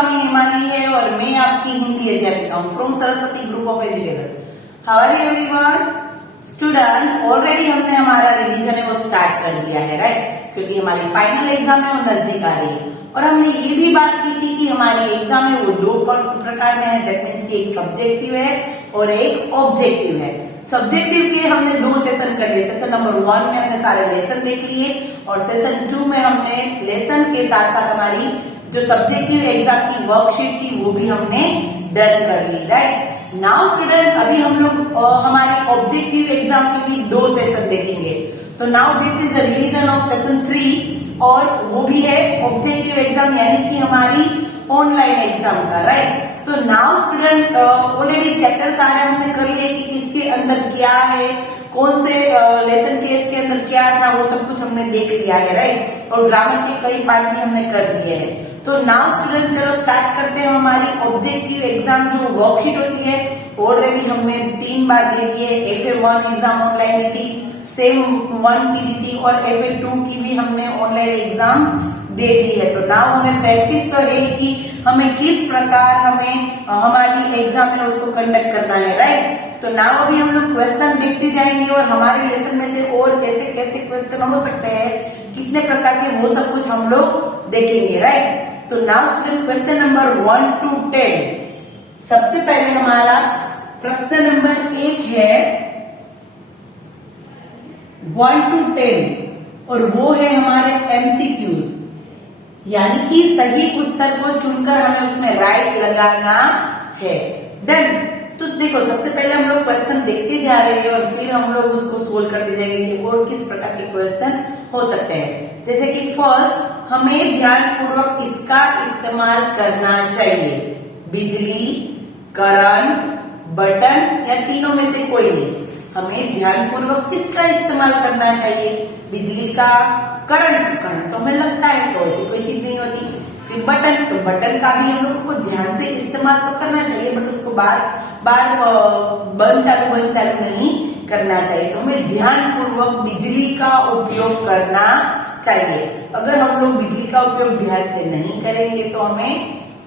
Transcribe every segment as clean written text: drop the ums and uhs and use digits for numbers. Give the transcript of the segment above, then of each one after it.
गोस्वामी हिमानी है और मैं आपकी हिंदी अध्यापिका हूँ from Saraswati group of education. How are you everyone? Student, already हमने हमारा रिवीजन है वो स्टार्ट कर दिया है, राइट? क्योंकि हमारी फाइनल एग्जाम है वो नजदीक आ रही है और हमने ये भी बात की थी कि हमारी एग्जाम है वो दो प्रकार में है। दैट मीन्स कि एक सब्जेक्टिव है और एक ऑब्जेक्टिव है। सब्जेक्टिव के हमने दो सेशन कर लिए। सेशन नंबर 1 में हमने सारे लेसन देख लिए और सेशन 2 में हमने लेसन के साथ साथ हमारी जो सब्जेक्टिव एग्जाम की वर्कशीट थी वो भी हमने डन कर ली, राइट? नाउ स्टूडेंट, अभी हम लोग हमारे ऑब्जेक्टिव एग्जाम के भी दो सेशन देखेंगे। तो now this is the revision of session 3 और वो भी है ऑब्जेक्टिव एग्जाम यानी कि हमारी ऑनलाइन एग्जाम का, राइट? तो नाउ स्टूडेंट, ऑलरेडी चैप्टर सारे हमने कर लिए कि किसके अंदर क्या है, कौन से लेसन के इसके अंदर क्या था, वो सब कुछ हमने देख लिया है, राइट? और ग्रामर के कई पार्ट भी हमने कर दिए हैं। तो नाउ स्टूडेंट, चलो स्टार्ट करते हैं हमारी ऑब्जेक्टिव एग्जाम जो वर्कशीट होती है। ऑलरेडी हमने 3 बार दे दी है। FA1 एग्जाम ऑनलाइन दी थी, सेम 1 की दी थी और FA2 की भी हमने ऑनलाइन एग्जाम दे दी है। तो नाउ हमें प्रैक्टिस तो है कि हमें किस प्रकार हमें हमारी एग्जाम है उसको कंडक्ट करना है, राइट? तो नाउ अभी हम लोग क्वेश्चन देखते जाएंगे और हमारे लेसन में से और ऐसे कैसे क्वेश्चन हो सकते हैं, कितने प्रकार के, वो सब कुछ हम लोग देखेंगे, राइट? तो now student, question number 1 to 10। सबसे पहले हमारा प्रश्न नंबर 1 है 1 to 10 और वो है हमारे MCQs, यानी कि सही उत्तर को चुनकर हमें उसमें राइट लगाना है। डन। तो देखो, सबसे पहले हम लोग क्वेश्चन देखते जा रहे हैं और फिर हम लोग उसको सोल्व करते जाएंगे कि और किस प्रकार के क्वेश्चन हो सकते हैं। जैसे कि फर्स्ट, हमें ध्यानपूर्वक किसका इस्तेमाल करना चाहिए? बिजली, करंट, बटन या तीनों में से कोई नहीं। हमें ध्यानपूर्वक किसका इस्तेमाल करना चाहिए? बिजली का, करंट तो हमें लगता है तो ऐसी कोई चीज नहीं होती। फिर बटन, तो बटन का भी हम लोग को ध्यान से इस्तेमाल तो करना चाहिए बट उसको बार बार बंद चालू नहीं करना चाहिए। तो हमें ध्यानपूर्वक बिजली का उपयोग करना चाहिए। अगर हम लोग बिजली का उपयोग ध्यान से नहीं करेंगे तो हमें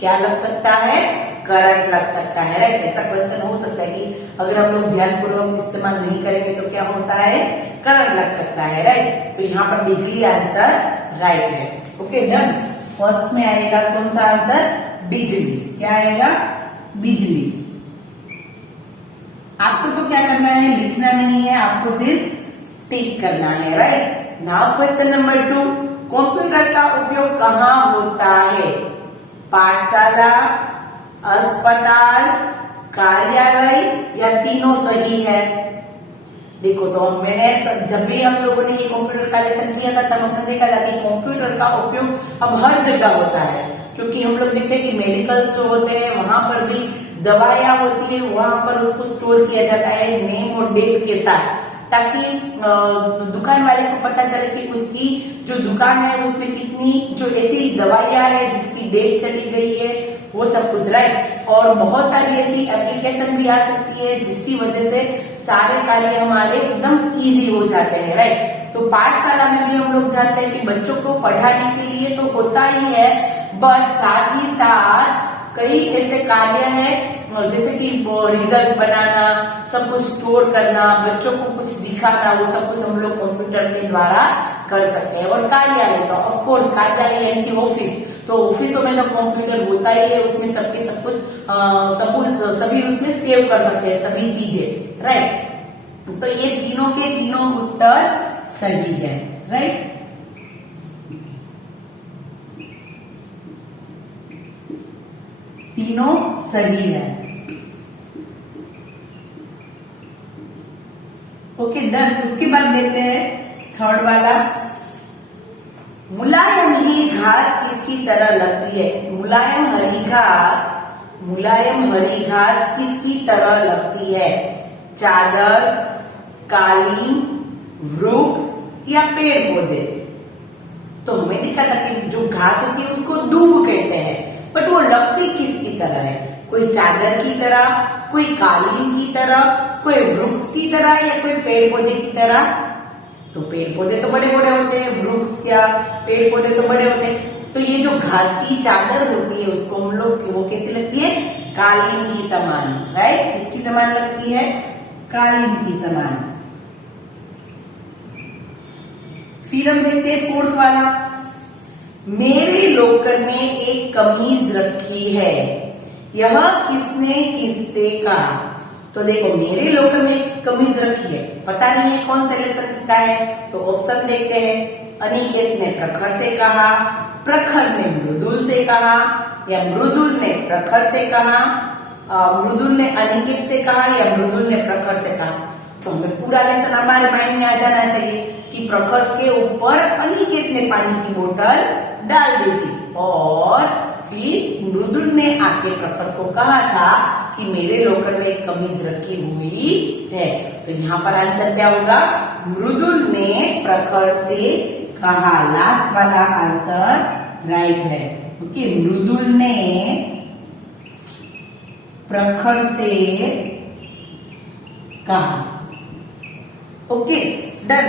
क्या लग सकता है? करंट लग सकता है, राइट? ऐसा क्वेश्चन हो सकता है कि अगर हम लोग ध्यानपूर्वक इस्तेमाल नहीं करेंगे तो क्या होता है? करंट लग सकता है, राइट? तो यहाँ पर बिजली आंसर राइट है। Okay, done. फर्स्ट में आएगा कौन सा आंसर? बिजली। क्या आएगा? बिजली। आपको तो क्या करना है? लिखना नहीं है, आपको सिर्फ टिक करना है, right? Now question number 2, computer का उपयोग कहाँ होता है? पाठशाला, अस्पताल, कार्यालय या तीनों सही है? देखो, तो मैंने जब भी हम लोगों ने ये कंप्यूटर का लेसन किया था तब हमने देखा था कि कंप्यूटर का उपयोग अब हर जगह होता है, क्योंकि हम लोग देखते हैं कि मेडिकल्स जो होते हैं वहां पर भी दवाइयां होती है, वहां पर उसको स्टोर किया जाता है नेम और डेट के साथ, ताकि दुकान वाले को पता चले कि उसकी जो दुकान है उसमें कितनी जो ऐसी दवाइयां है जिसकी डेट चली गई है, वो सब कुछ, राइट? और बहुत सारी ऐसी एप्लीकेशन भी आ सकती है जिसकी वजह से सारे कार्य हमारे एकदम इजी हो जाते हैं, राइट? तो पाठशाला में भी हम लोग जानते हैं कि बच्चों को पढ़ाने के लिए तो होता ही है, बट साथ ही साथ कई ऐसे कार्य हैं जैसे कि रिजल्ट बनाना, सब कुछ स्टोर करना, बच्चों को कुछ दिखाना, वो सब कुछ हम लोग कंप्यूटर के द्वारा कर सकते हैं। और कार्यालय तो ऑफ कोर्स कार्यालय यानी कि ऑफिस, तो ऑफिसों में तो कंप्यूटर होता ही है, उसमें सबके सब कुछ सभी उसमें सेव कर सकते हैं सभी चीजें, राइट? तो ये तीनों के तीनों उत्तर सही है, राइट? तीनों सही है। Okay, done. उसके बाद देखते हैं थर्ड वाला, मुलायम ही घास किसकी तरह लगती है? मुलायम हरी घास किसकी तरह लगती है? चादर, कालीन, वृक्ष या पेड़ पौधे? तो हमें दिखा था कि जो घास होती है उसको दूब कहते हैं, बट वो लगती किसकी तरह है? कोई चादर की तरह, कोई कालीन की तरह, कोई वृक्ष की तरह या कोई पेड़ पौधे की तरह? तो पेड़ पौधे तो बड़े बड़े होते हैं, वृक्ष या पेड़ पौधे तो बड़े होते हैं, तो ये जो घास की चादर होती है उसको हम लोग वो कैसे लगती है, कालीन की समान, राइट। किसकी समान लगती है, कालीन की समान। फिर हम देखते हैं फोर्थ वाला, मेरे लॉकर में एक कमीज रखी है, यह किसने किससे कहा। तो देखो मेरे लॉकर में एक कमीज रखी है, पता नहीं है कौन से लेसन का है, तो ऑप्शन देखते हैं। अनिकेत ने प्रखर से कहा, प्रखर ने मृदुल से कहा, या मृदुल ने प्रखर से कहा, मृदुल ने अनिकेत से कहा, या मृदुल ने प्रखर से कहा। तो हमें पूरा लेसन हमारे माइंड में आ जाना चाहिए कि प्रखर के ऊपर अनिकेत ने पानी की बोतल डाल दी थी, और फिर मृदुल ने आके प्रखर को कहा था कि मेरे लॉकर में एक कमीज रखी हुई है। तो यहाँ पर आंसर क्या होगा, मृदुल ने प्रखर से कहा। लास्ट वाला आंसर राइट है, ओके। मृदुल ने प्रखर से कहा, ओके डन।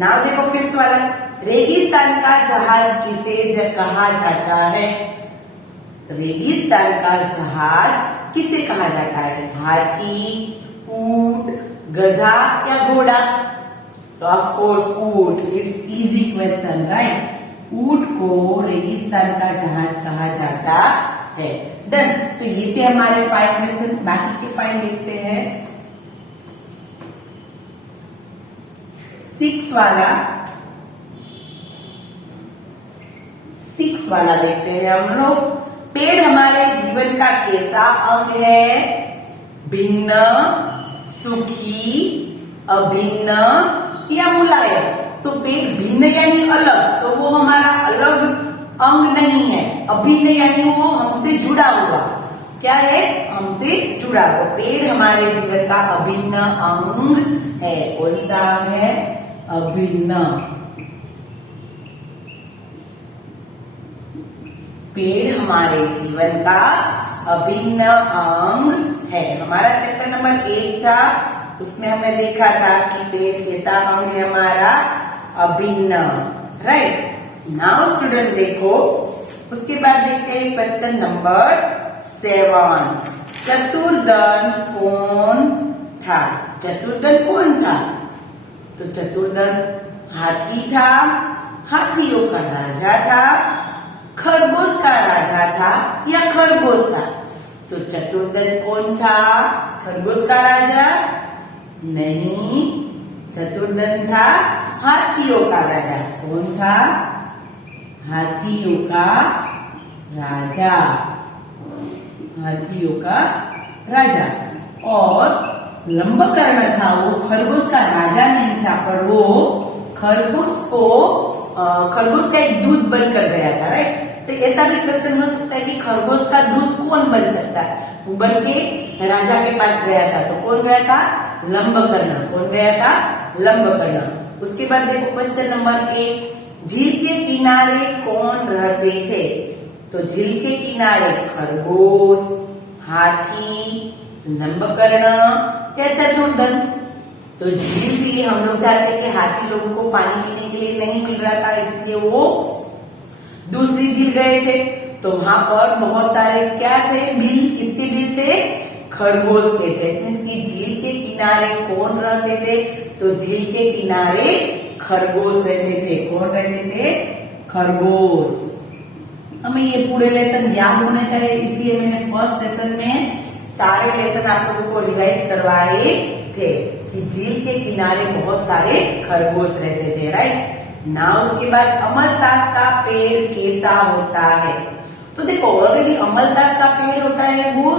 नाउ देखो फिफ्थ वाला, रेगिस्तान का जहाज किसे कहा जाता है। रेगिस्तान का जहाज किसे कहा जाता है, हाथी, ऊंट, गधा या घोड़ा। तो ऑफ कोर्स ऊंट, इट्स इजी क्वेश्चन, राइट। ऊंट को रेगिस्तान का जहाज कहा जाता है, डन। तो ये थे हमारे 5 क्वेश्चन, बाकी के 5 देखते हैं। 6 वाला देखते हैं हम लोग। पेड़ हमारे जीवन का कैसा अंग है, भिन्न, सुखी, अभिन्न या मुलायम। तो पेड़ भिन्न यानी अलग, तो वो हमारा अलग अंग नहीं है। अभिन्न यानी वो हमसे जुड़ा हुआ, क्या है, हमसे जुड़ा। तो पेड़ हमारे जीवन का अभिन्न अंग है। कौन सा अंग है, अभिन्न। पेड़ हमारे जीवन का अभिन्न अंग है। हमारा चैप्टर नंबर 1 था, उसमें हमने देखा था कि पेड़ कैसा अंग है हमारा, अभिन्न, राइट। नाउ स्टूडेंट देखो, उसके बाद देखते हैं क्वेश्चन नंबर 7। चतुर्दंत कौन था। चतुर्दंत कौन था, तो चतुर्दंत हाथी था, हाथियों का राजा था, खरगोश का राजा था या खरगोश था। तो चतुर्दंत कौन था, खरगोश का राजा नहीं, चतुर्दंत था हाथियों का राजा। कौन था, हाथियों का राजा, हाथियों का राजा। और लंबकर्ण था, वो खरगोश का राजा नहीं था, पर वो खरगोश का एक दूत बनकर गया था, राइट। तो ऐसा भी क्वेश्चन हो सकता है कि खरगोश का दूत कौन बन सकता है, वो बन के राजा के पास गया था। तो कौन गया था, लंबकर्ण। कौन गया था, लंबकर्ण। उसके बाद देखो क्वेश्चन नंबर 1, झील के किनारे कौन रहते थे। तो झील के किनारे खरगोश, हाथी, लंबकर्ण या चतुर्दंत। तो झील थी, हम लोग जानते हैं कि हाथी लोगों को पानी पीने के लिए नहीं मिल रहा था, इसलिए वो दूसरी झील गए थे। तो वहां पर बहुत सारे क्या थे, बिल, किसके बिल थे, खरगोश के थे। इसकी झील के किनारे कौन रहते थे, तो झील के किनारे खरगोश रहते थे। कौन रहते थे, खरगोश। हमें ये पूरे लेसन याद होने चाहिए, इसलिए मैंने फर्स्ट लेसन में सारे लेसन आप लोगों को रिवाइज करवाए थे कि झील के किनारे बहुत सारे खरगोश रहते थे, राइट। ना उसके बाद अमलतास का पेड़ कैसा होता है। तो देखो ऑलरेडी अमलतास का पेड़ होता है, वो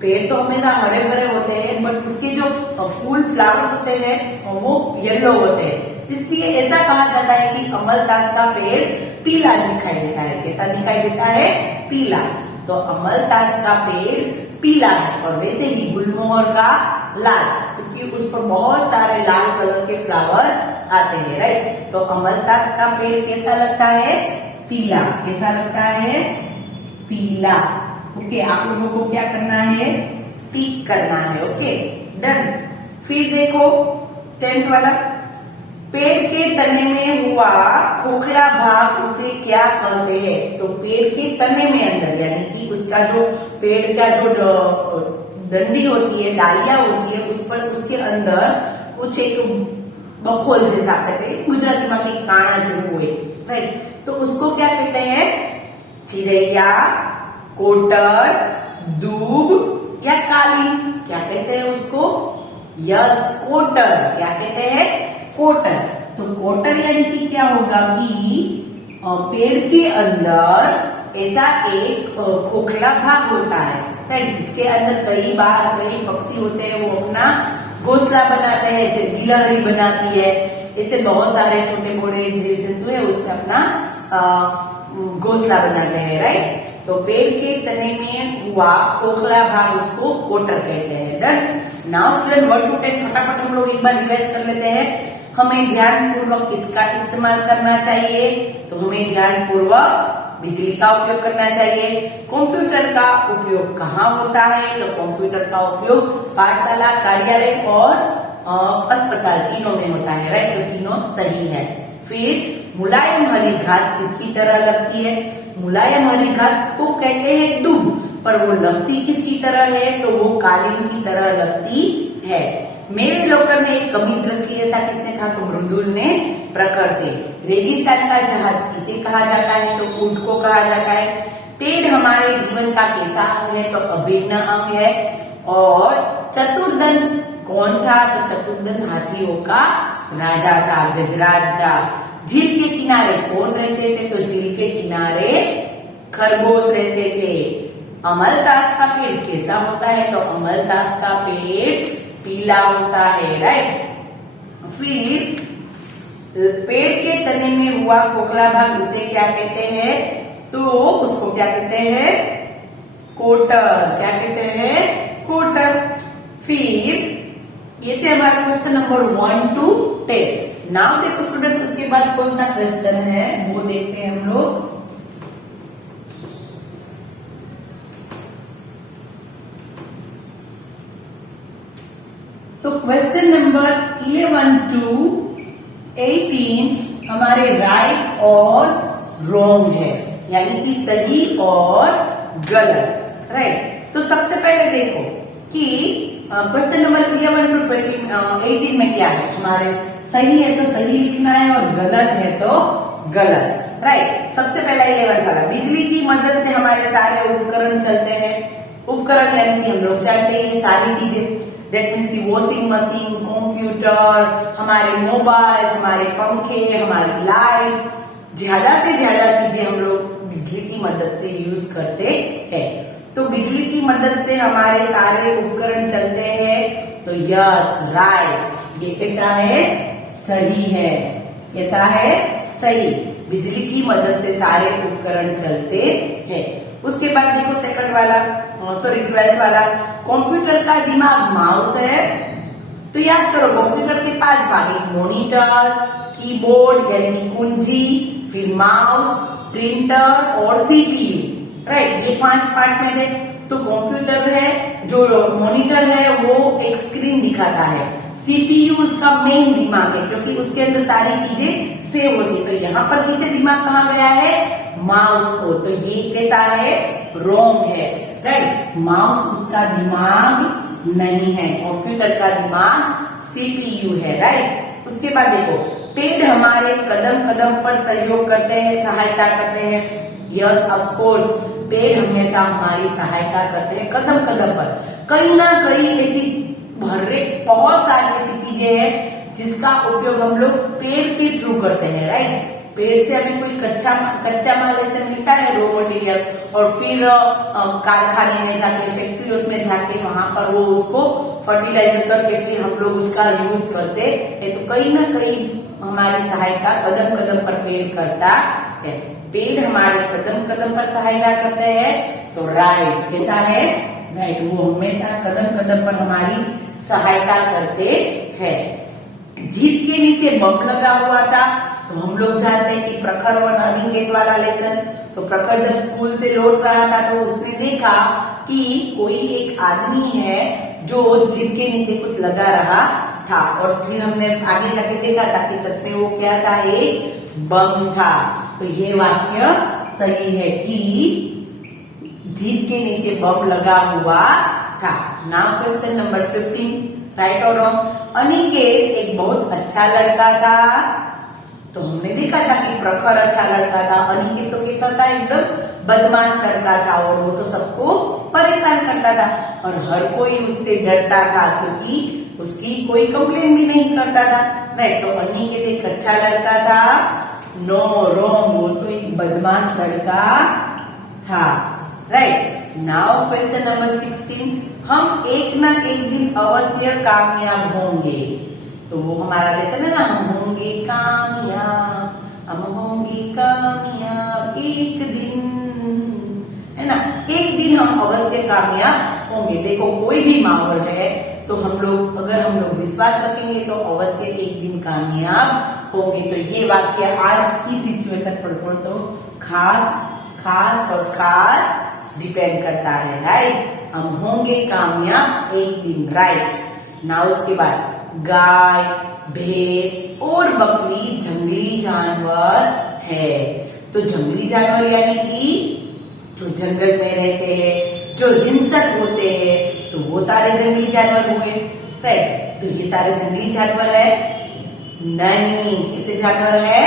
पेड़ तो हमेशा हरे भरे होते हैं, बट उसके जो फूल फ्लावर्स होते हैं वो येलो होते हैं, इसलिए ऐसा कहा जाता है कि अमलतास का पेड़ पीला दिखाई देता है। कैसा दिखाई देता है, पीला। तो अमलतास का पेड़ पीला है, और वैसे ही गुलमोहर का लाल, क्योंकि उस पर बहुत सारे लाल कलर के फ्लावर आते हैं, राइट। तो अमलतास का पेड़ कैसा लगता है, पीला। कैसा लगता है, पीला। ओके, आप लोगों को क्या करना है, टिक करना है, ओके डन। फिर देखो 10th वाला, पेड़ के तने में हुआ खोखला भाग उसे क्या कहते हैं? तो पेड़ के तने में अंदर यानी कि उसका जो पेड़ का जो डंडी होती है, डालियां होती है, उस पर उसके अंदर कुछ एक बखोल जैसा कहते हैं, गुजराती में के काना जो हुए, राइट? तो उसको क्या कहते हैं? चिरैया, कोटर, दूब या कालीन। क्या कहते हैं उसको? यस, कोटर। क्या कहते हैं? कोटर। तो कोटर यानी कि क्या होगा कि पेड़ के अंदर ऐसा एक खोखला भाग होता है, राइट? जिसके अंदर कई बार कई पक्षी होते हैं, वो अपना घोंसला बनाते हैं, जैसे गिलहरी बनाती है, ऐसे बहुत सारे छोटे बड़े जीव जंतु है उसमें अपना घोंसला बनाते हैं, राइट? तो पेड़ के तने में हुआ खोखला भाग उसको कोटर कहते हैं। डन। नाउ स्टूडेंट 1 to 10 फटाफट हम लोग एक बार रिवाइज कर लेते हैं। हमें ध्यान पूर्वक किसका इस्तेमाल करना चाहिए? तो हमें ध्यान पूर्वक बिजली का उपयोग करना चाहिए। कंप्यूटर का उपयोग कहाँ होता है? तो कंप्यूटर का उपयोग पाठशाला, कार्यालय और अस्पताल तीनों में होता है, राइट? तो तीनों सही है। फिर मुलायम हरी घास किसकी तरह लगती है? मुलायम हरी घास को कहते हैं दूब, पर वो लगती किसकी तरह है? तो वो कालीन की तरह लगती है। मेरे लॉकर में एक कमीज रखी है, ऐसा किसने कहा? तो मृदुल ने प्रखर से। रेगिस्तान का जहाज किसे कहा जाता है? तो ऊंट को कहा जाता है। पेड़ हमारे जीवन का कैसा अंग है? तो अभिन्न अंग है। और चतुर्दंत कौन था? तो चतुर्दंत हाथियों का राजा था, गजराज था। झील के किनारे कौन रहते थे? तो झील के किनारे खरगोश रहते थे। अमलतास का पेड़ कैसा होता है? तो अमलतास का पेड़ पीला होता है, राइट? फिर पेड़ के तने में हुआ खोखला भाग उसे क्या कहते हैं? तो उसको क्या कहते हैं? कोटर। क्या कहते हैं? कोटर। फिर ये थे हमारे क्वेश्चन नंबर 1 to 10। नाउ देखो स्टूडेंट, उसके बाद कौन सा क्वेश्चन है वो देखते हैं हम लोग। तो क्वेश्चन नंबर 11 to 18 हमारे राइट और रॉन्ग है, यानी कि सही और गलत, राइट? तो सबसे पहले देखो कि क्वेश्चन नंबर 11 to 18 में क्या है? हमारे सही है तो सही लिखना है और गलत है तो गलत, राइट? सबसे पहला 11 वाला, बिजली की मदद से हमारे सारे उपकरण चलते हैं। उपकरण यानी कि हम लोग जानते हैं सारी चीजें, दैट मीन्स की वॉशिंग मशीन, कंप्यूटर, हमारे मोबाइल, हमारे पंखे, हमारी लाइट, ज्यादा से ज्यादा चीजें हम लोग बिजली की मदद से यूज करते हैं। तो बिजली की मदद से हमारे सारे उपकरण चलते हैं, तो यस, राइट। ये कैसा है? सही है। कैसा है? सही। बिजली की मदद से सारे उपकरण चलते हैं। उसके बाद देखो सेकंड वाला, 12th वाला, कंप्यूटर का दिमाग माउस है। तो याद करो कंप्यूटर के 5 भाग, एक मॉनिटर, कीबोर्ड यानी कि कुंजी, फिर माउस, प्रिंटर और सीपीयू, राइट? ये 5 पार्ट में है। तो कंप्यूटर है, जो मॉनिटर है वो एक स्क्रीन दिखाता है। सीपीयू उसका मेन दिमाग है, क्योंकि उसके अंदर सारी चीजें सेव होती। तो यहाँ पर किसे दिमाग कहा गया है? माउस को। तो ये कैसा है? रॉन्ग है, राइट? माउस उसका दिमाग नहीं है, कंप्यूटर का दिमाग सीपीयू है, राइट? उसके बाद देखो, पेड़ हमारे कदम कदम पर सहयोग करते हैं, सहायता करते हैं। यस, ऑफ कोर्स, पेड़ हमेशा हमारी सहायता करते हैं कदम कदम पर। कहीं ना कहीं ऐसी बहुत सारी ऐसी चीजें हैं जिसका उपयोग हम लोग पेड़ के थ्रू करते हैं, राइट? पेड़ से हमें कोई कच्चा माल ऐसे मिलता है, रॉ मटेरियल, और फिर कारखाने में जाके, फैक्ट्री में जाके वहां पर वो उसको फर्टिलाइजर करके फिर हम लोग उसका यूज करते हैं। तो कहीं ना कहीं हमारी सहायता कदम कदम पर पेड़ करता है। पेड़ हमारे कदम कदम पर सहायता करते हैं, तो राइट। कैसा है? राइट। वो हमेशा कदम कदम पर हमारी सहायता करते हैं। जीप के नीचे बम लगा हुआ था, तो हम लोग जानते हैं कि प्रखर और अनिकेत वाला लेसन। तो प्रखर जब स्कूल से लौट रहा था तो उसने देखा कि कोई एक आदमी है जो जीप के नीचे कुछ लगा रहा था, और फिर हमने आगे जाके देखा था कि सच में वो क्या था, एक बम था। तो ये वाक्य सही है कि जीप के नीचे बम लगा हुआ था। नाउ क्वेश्चन नंबर 15, राइट और रॉन्ग। अनिकेत एक बहुत अच्छा लड़का था। तो हमने देखा था कि प्रखर अच्छा लड़का था, अनिकेत तो कैसा था, एकदम बदमाश लड़का था, और वो तो सबको परेशान करता था और हर कोई उससे डरता था क्योंकि उसकी कोई कंप्लेन भी नहीं करता था, राइट। तो अनिकेत एक अच्छा लड़का था, नो रॉन्ग, वो तो एक बदमाश लड़का था, राइट। नाउ क्वेश्चन नंबर 16, हम एक ना एक दिन अवश्य कामयाब होंगे। तो वो हमारा लेसन है ना, हम होंगे कामयाब, हम होंगे कामयाब एक दिन, है ना, एक दिन हम अवश्य कामयाब होंगे। देखो कोई भी माहौल है तो हम लोग, अगर हम लोग विश्वास रखेंगे तो अवश्य एक दिन कामयाब होंगे। तो ये वाक्य आज की सिचुएशन पर तो खास और खास डिपेंड करता है, राइट। हम होंगे कामयाब एक दिन, राइट। ना उसके बाद गाय, भैंस और बकरी जंगली जानवर है। तो जंगली जानवर यानी कि जो जंगल में रहते हैं, जो हिंसक होते हैं, तो वो सारे जंगली जानवर हुए, राइट। तो ये सारे जंगली जानवर है नहीं, कैसे जानवर है,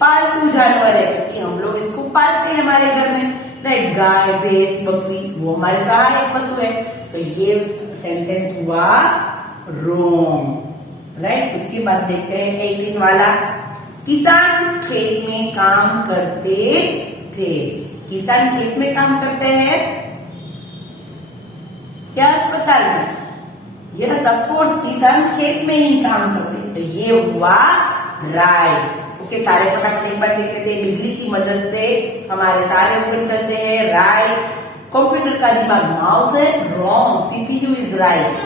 पालतू जानवर है, क्योंकि हम लोग इसको पालते हैं हमारे घर में, राइट। गाय, भैंस, बकरी वो हमारे सहायक पशु है। तो ये सेंटेंस हुआ रॉन्ग, राइट। उसके बाद देखते हैं 18 वाला, किसान खेत में काम करते थे। किसान खेत में काम करते हैं क्या अस्पताल में? यस ऑफ कोर्स, किसान खेत में ही काम करते हैं। तो ये हुआ राइट। ओके, सारे फटाफट एक बार देख लेते हैं। बिजली की मदद से हमारे सारे उपकरण चलते हैं, राइट। कंप्यूटर का दिमाग माउस है, रॉन्ग, सीपीयू इज राइट।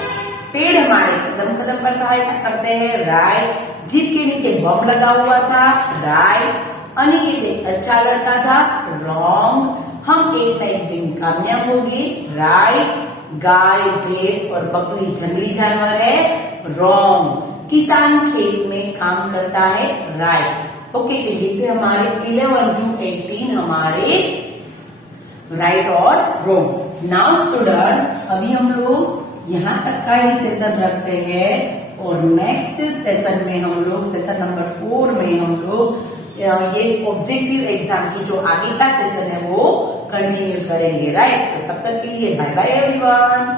पेड़ हमारे कदम कदम पर सहायता करते हैं, राइट। जीप के नीचे बम लगा हुआ था, राइट। अनिकेत एक अच्छा लड़का था, रॉन्ग। हम एक ना एक दिन कामयाब होंगे, राइट। गाय, भैंस और बकरी जंगली जानवर है, रॉन्ग। किसान खेत में काम करता है, राइट। ओके, तो ये थे हमारे 11 to 18 हमारे राइट और रॉन्ग। नाउ स्टूडेंट, अभी हम लोग यहाँ तक का ही सेशन रखते हैं और नेक्स्ट सेशन में हम लोग, सेशन नंबर 4 में हम लोग ये ऑब्जेक्टिव एग्जाम की जो आगे का सेशन है वो कंटिन्यूस करेंगे, राइट। तो तब तक के लिए बाय बाय एवरीवन।